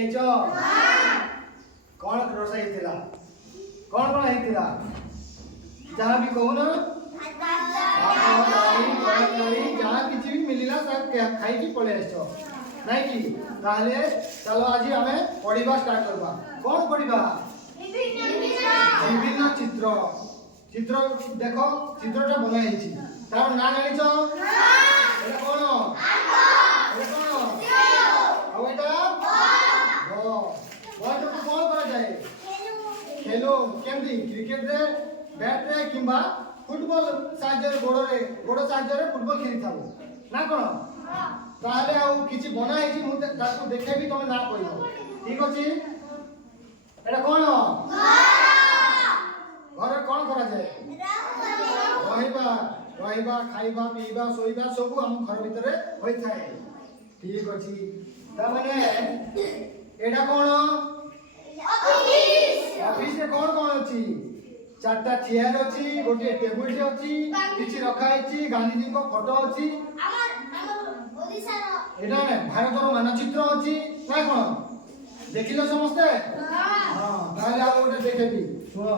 ଯାଇଛ କଣ ରୋଷେଇ ହେଇଥିଲା କଣ କଣ ହେଇଥିଲା ଯାହା ବି କହୁନ ଯାହା କିଛି ବି ମିଳିଲା ତାହା ଖାଇକି ପଳେଇ ଆସିଛ ନାଇଁ କି ତାହେଲେ ଚାଲ ଆଜି ଆମେ ପଢିବା ଷ୍ଟାର୍ଟ କରିବା କଣ ପଢିବା ବିଭିନ୍ନ ଚିତ୍ର ଚିତ୍ର ଦେଖ ଚିତ୍ରଟା ବନା ହେଇଛି ତାର ନାଁ ଜାଣିଛ এটা কোন এটা কোন ଆଉ এটা ବଲକୁ କଣ କରାଯାଏ ଖେଳୁ କେମିତି କ୍ରିକେଟ ରେ ବ୍ୟାଟ ରେ କିମ୍ବା ଫୁଟବଲ ସାହାଯ୍ୟରେ ଗୋଡ଼ ସାହାଯ୍ୟରେ ଫୁଟବଲ ଖେଳିଥାଉ ନା କଣ ତାହେଲେ ଆଉ କିଛି ବନା ହେଇଛି ମୁଁ ତାକୁ ଦେଖେଇବି ତମେ ନା କହିବ ଠିକ ଅଛି এটা কোন ଘରେ କଣ କରାଯାଏ ରହିବା ଖାଇବା ପିଇବା ଶୋଇବା ସବୁ ଆମ ଘର ଭିତରେ ହୋଇଥାଏ ଠିକ ଅଛି ତାମାନେ ଏଟା କଣ ଅଫିସରେ କଣ କଣ ଅଛି ଚାରଟା ଚେୟାର ଅଛି ଗୋଟିଏ ଟେବୁଲ ଅଛି କିଛି ରଖା ହେଇଛି ଗାନ୍ଧୀଜୀଙ୍କ ଫଟୋ ଅଛି ଏଟା ଭାରତର ମାନଚିତ୍ର ଅଛି ନା କଣ ଦେଖିଲ ସମସ୍ତେ ହଁ ତାହେଲେ ଆଉ ଗୋଟେ ଦେଖେବି ଶୁଣ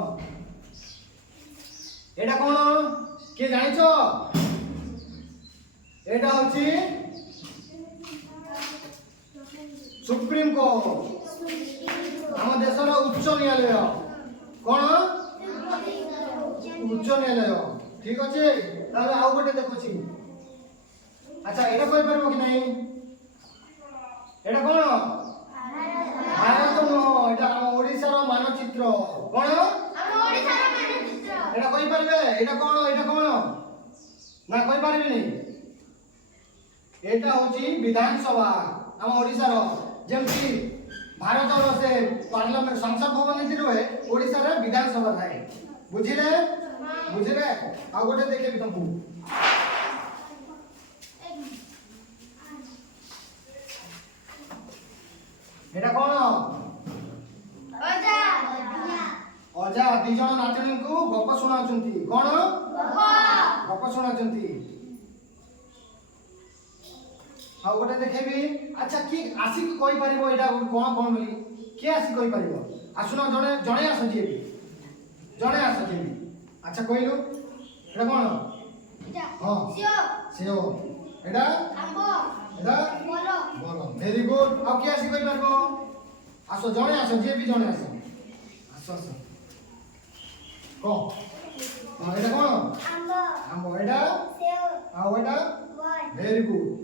এটা কোন কে জানিছো এটা হচ্ছে সুপ্রিম কোর্ট আমার দেশের উচ্চ ন্যায়ালয় কোন উচ্চ ন্যায়ালয় ঠিক আছে তাহলে আউ গোটে দেখুছি আচ্ছা এটা কই পারবো কি নাই এটা কোন ভারত নহ এটা আমার ওড়িশার মানচিত্র কোন এটা কই পারবে এটা কোন না কই পারবেনি এটা হচ্ছে বিধানসভা আম ওড়িশার যেমতি ভারতর সে পার্লামেন্ট সংসদ ভবন নীতি রহে ওড়িশার বিধানসভা থাকে বুঝিলে বুঝিলে আউ গোটে দেখেবি তোমাকে এটা কোন ଅଜା ଦି ଜଣ ନାତୁଣୀଙ୍କୁ ଗପ ଶୁଣାଉଛନ୍ତି କଣ ଗପ ଶୁଣାଉଛନ୍ତି ଆଉ ଗୋଟେ ଦେଖେବି ଆଚ୍ଛା କି ଆସିକି କହିପାରିବ ଏଇଟା କଣ କଣ ବୋଲି କିଏ ଆସି କହିପାରିବ ଆସୁନ ଜଣେ ଆସ ଯିଏ ଜଣେ ଆସ ଯିଏ ଆଚ୍ଛା କହିଲୁ ଏଟା କଣ ହଁ ସେଓ ଏଟା ଏଟା ଭଲ ଭେରି ଗୁଡ ଆଉ କିଏ ଆସି କହିପାରିବ ଆସ ଜଣେ ଆସ ଯିଏ ବି ଜଣେ ଆସ ଆସ কো এটা কোন আম্ব এটা সেও আর এটা ভেরি গুড